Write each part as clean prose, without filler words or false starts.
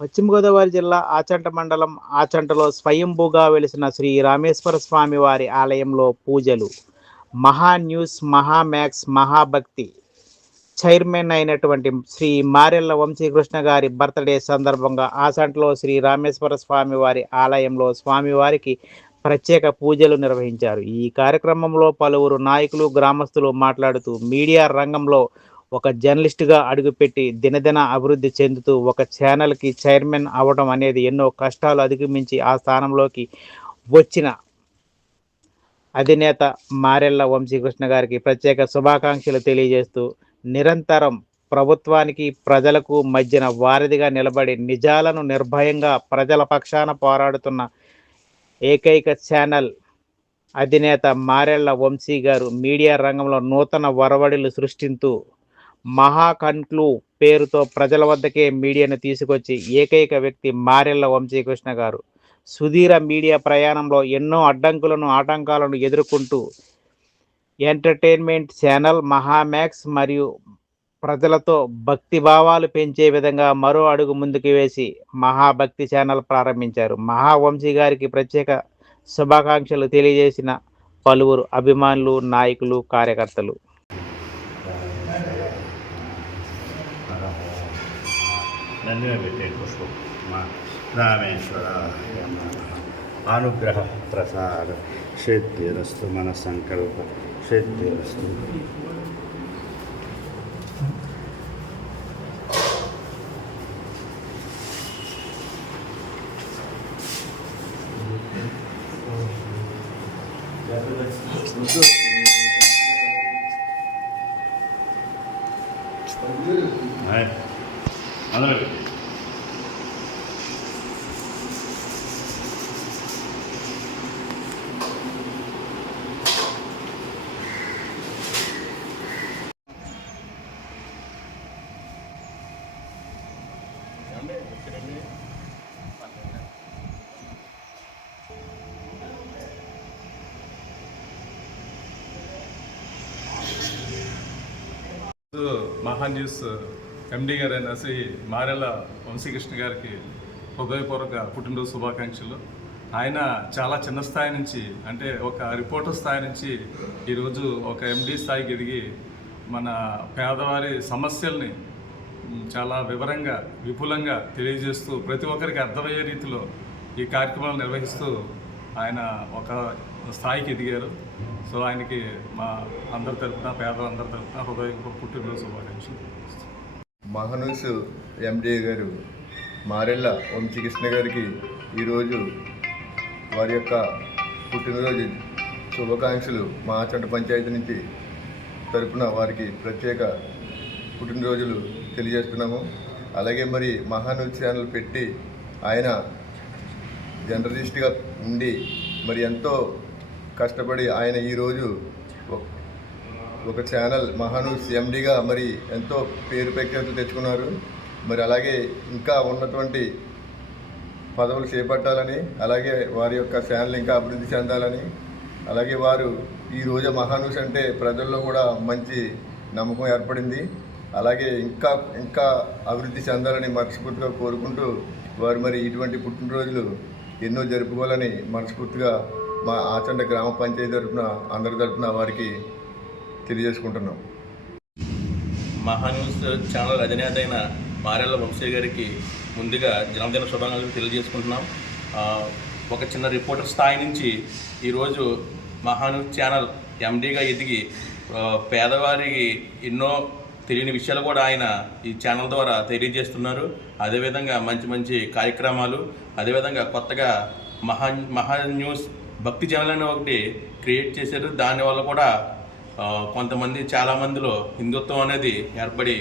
పశ్చిమ గోదావరి జిల్లా ఆచంట మండలం ఆచంటలో స్వయంభూగా వెలిసిన శ్రీ రామేశ్వర స్వామి వారి ఆలయంలో పూజలు. మహా న్యూస్, మహామ్యాక్స్, మహాభక్తి చైర్మన్ అయినటువంటి శ్రీ మారెళ్ల వంశీకృష్ణ గారి బర్త్డే సందర్భంగా ఆచంటలో శ్రీ రామేశ్వర స్వామి వారి ఆలయంలో స్వామివారికి ప్రత్యేక పూజలు నిర్వహించారు. ఈ కార్యక్రమంలో పలువురు నాయకులు, గ్రామస్తులు మాట్లాడుతూ మీడియా రంగంలో ఒక జర్నలిస్టుగా అడుగుపెట్టి దినదిన అభివృద్ధి చెందుతూ ఒక ఛానల్కి చైర్మన్ అవ్వడం అనేది ఎన్నో కష్టాలు అధిగమించి ఆ స్థానంలోకి వచ్చిన అధినేత మారెళ్ల వంశీకృష్ణ గారికి ప్రత్యేక శుభాకాంక్షలు తెలియజేస్తూ నిరంతరం ప్రభుత్వానికి ప్రజలకు మధ్యన వారధిగా నిలబడి నిజాలను నిర్భయంగా ప్రజల పక్షాన పోరాడుతున్న ఏకైక ఛానల్ అధినేత మారెళ్ల వంశీ గారు మీడియా రంగంలో నూతన వరవడిలు సృష్టిస్తూ మహాకన్క్లూ పేరుతో ప్రజల వద్దకే మీడియాను తీసుకొచ్చి ఏకైక వ్యక్తి మారెళ్ల వంశీకృష్ణ గారు. సుదీర్ఘ మీడియా ప్రయాణంలో ఎన్నో అడ్డంకులను, ఆటంకాలను ఎదుర్కొంటూ ఎంటర్టైన్మెంట్ ఛానల్ మహామ్యాక్స్ మరియు ప్రజలతో భక్తి భావాలు పెంచే విధంగా మరో అడుగు ముందుకు వేసి మహాభక్తి ఛానల్ ప్రారంభించారు. మహావంశీ గారికి ప్రత్యేక శుభాకాంక్షలు తెలియజేసిన పలువురు అభిమానులు, నాయకులు, కార్యకర్తలు. రామేశ్వర అనుగ్రహ ప్రసాద సిద్ధిరస్తు, మన సంకల్ప సిద్ధిరస్తు. అందరూ మహా న్యూస్ ఎండి గారు అయిన శ్రీ మారెళ్ల వంశీకృష్ణ గారికి హృదయపూర్వక పుట్టినరోజు శుభాకాంక్షలు. ఆయన చాలా చిన్న స్థాయి నుంచి, అంటే ఒక రిపోర్టర్ స్థాయి నుంచి ఈరోజు ఒక ఎండి స్థాయికి ఎదిగి మన పేదవారి సమస్యల్ని చాలా వివరంగా, విపులంగా తెలియజేస్తూ ప్రతి ఒక్కరికి అర్థమయ్యే రీతిలో ఈ కార్యక్రమాలు నిర్వహిస్తూ ఆయన ఒక స్థాయికి ఎదిగారు. సో ఆయనకి మా అందరి తరఫున, పేదలందరి తరఫున హృదయపూర్వక పుట్టినరోజు శుభాకాంక్షలు. మహాన్యూస్ ఎండి గారు మారెళ్ల వంశీకృష్ణ గారికి ఈరోజు వారి యొక్క పుట్టినరోజు శుభాకాంక్షలు మా ఆచంట పంచాయతీ నుంచి తరపున వారికి ప్రత్యేక పుట్టినరోజులు తెలియజేస్తున్నాము. అలాగే మరి మహాన్యూస్ ఛానల్ పెట్టి ఆయన జర్నలిస్ట్గా ఉండి మరి ఎంతో కష్టపడి ఆయన ఈరోజు ఒక ఛానల్ మహాన్యూస్ ఎండిగా మరి ఎంతో పేరు ప్రఖ్యాతులు తెచ్చుకున్నారు. మరి అలాగే ఇంకా ఉన్నటువంటి పదవులు చేపట్టాలని, అలాగే వారి యొక్క ఛానల్ ఇంకా అభివృద్ధి చెందాలని, అలాగే వారు ఈరోజు మహాన్యూస్ అంటే ప్రజల్లో కూడా మంచి నమ్మకం ఏర్పడింది. అలాగే ఇంకా ఇంకా అభివృద్ధి చెందాలని మనస్ఫూర్తిగా కోరుకుంటూ వారు మరి ఇటువంటి పుట్టినరోజులు ఎన్నో జరుపుకోవాలని మనస్ఫూర్తిగా మా ఆచంట గ్రామ పంచాయతీ తరఫున అందరి తరఫున వారికి తెలియజేసుకుంటున్నాం. మహాన్యూస్ ఛానల్ అధినేత అయిన మారెళ్ల వంశీ గారికి ముందుగా జన్మదిన శుభాకాంక్షలు తెలియజేసుకుంటున్నాం. ఒక చిన్న రిపోర్టర్ స్థాయి నుంచి ఈరోజు మహాన్యూస్ ఛానల్ ఎండీగా ఎదిగి పేదవారికి ఎన్నో తెలియని విషయాలు కూడా ఆయన ఈ ఛానల్ ద్వారా తెలియజేస్తున్నారు. అదేవిధంగా మంచి మంచి కార్యక్రమాలు, అదేవిధంగా కొత్తగా మహా న్యూస్ భక్తి ఛానల్ అనే ఒకటి క్రియేట్ చేశారు. దానివల్ల కూడా కొంతమంది, చాలామందిలో హిందుత్వం అనేది ఏర్పడి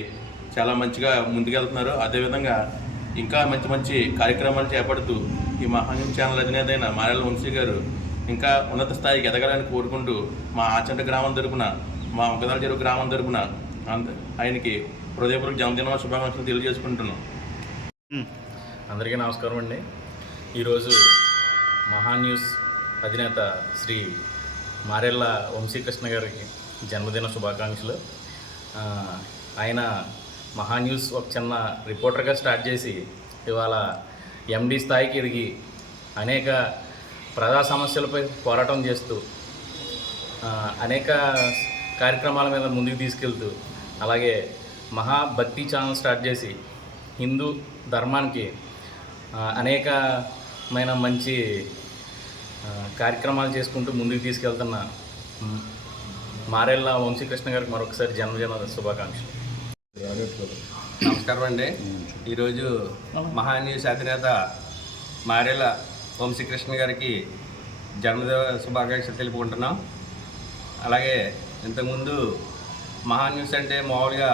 చాలా మంచిగా ముందుకెళ్తున్నారు. అదేవిధంగా ఇంకా మంచి మంచి కార్యక్రమాలు చేపడుతూ ఈ మహాన్యూస్ ఛానల్ అధినేత అయిన మారెళ్ల వంశీ గారు ఇంకా ఉన్నత స్థాయికి ఎదగాలని కోరుకుంటూ మా ఆచంట గ్రామం తరపున, మా ఒకదాల చెరువు గ్రామం తరపున ఆయనకి హృదయపూర్వక జన్మదిన శుభాకాంక్షలు తెలియజేసుకుంటున్నాం. అందరికీ నమస్కారం అండి. ఈరోజు మహాన్యూస్ అధినేత శ్రీ మారెళ్ల వంశీకృష్ణ గారికి జన్మదిన శుభాకాంక్షలు. ఆయన మహాన్యూస్ ఒక చిన్న రిపోర్టర్గా స్టార్ట్ చేసి ఇవాళ ఎండి స్థాయికి ఎదిగి అనేక ప్రజా సమస్యలపై పోరాటం చేస్తూ అనేక కార్యక్రమాల మీద ముందుకు తీసుకెళ్తూ అలాగే మహాభక్తి ఛానల్ స్టార్ట్ చేసి హిందూ ధర్మానికి అనేకమైన మంచి కార్యక్రమాలు చేసుకుంటూ ముందుకు తీసుకెళ్తున్న మారెళ్ళ వంశీకృష్ణ గారికి మరొకసారి జన్మదిన శుభాకాంక్షలు. నమస్కారం అండి. ఈరోజు మహాన్యూస్ అధినేత మారెళ్ళ వంశీకృష్ణ గారికి జన్మదిన శుభాకాంక్షలు తెలుపుకుంటున్నాం. అలాగే ఇంతకుముందు మహాన్యూస్ అంటే మామూలుగా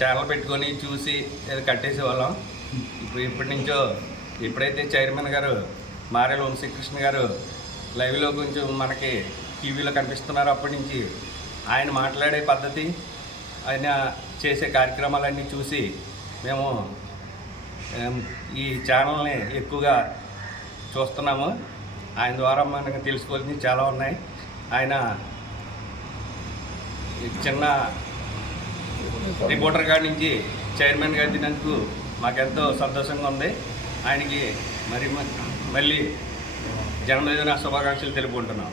ఛానల్ పెట్టుకొని చూసి ఏదో కట్టేసేవాళ్ళం. ఇప్పటి నుంచో ఎప్పుడైతే చైర్మన్ గారు మారెళ్ళ వంశీకృష్ణ గారు లైవ్లో కొంచెం మనకి టీవీలో కనిపిస్తున్నారో అప్పటి నుంచి ఆయన మాట్లాడే పద్ధతి, ఆయన చేసే కార్యక్రమాలన్నీ చూసి మేము ఈ ఛానల్ని ఎక్కువగా చూస్తున్నాము. ఆయన ద్వారా మనకు తెలుసుకోవాల్సినవి చాలా ఉన్నాయి. ఆయన చిన్న రిపోర్టర్ గారి నుంచి చైర్మన్ గారు తిన్నందుకు మాకెంతో సంతోషంగా ఉంది. ఆయనకి మళ్ళీ జన్మదిన శుభాకాంక్షలు తెలుపుకుంటున్నాం.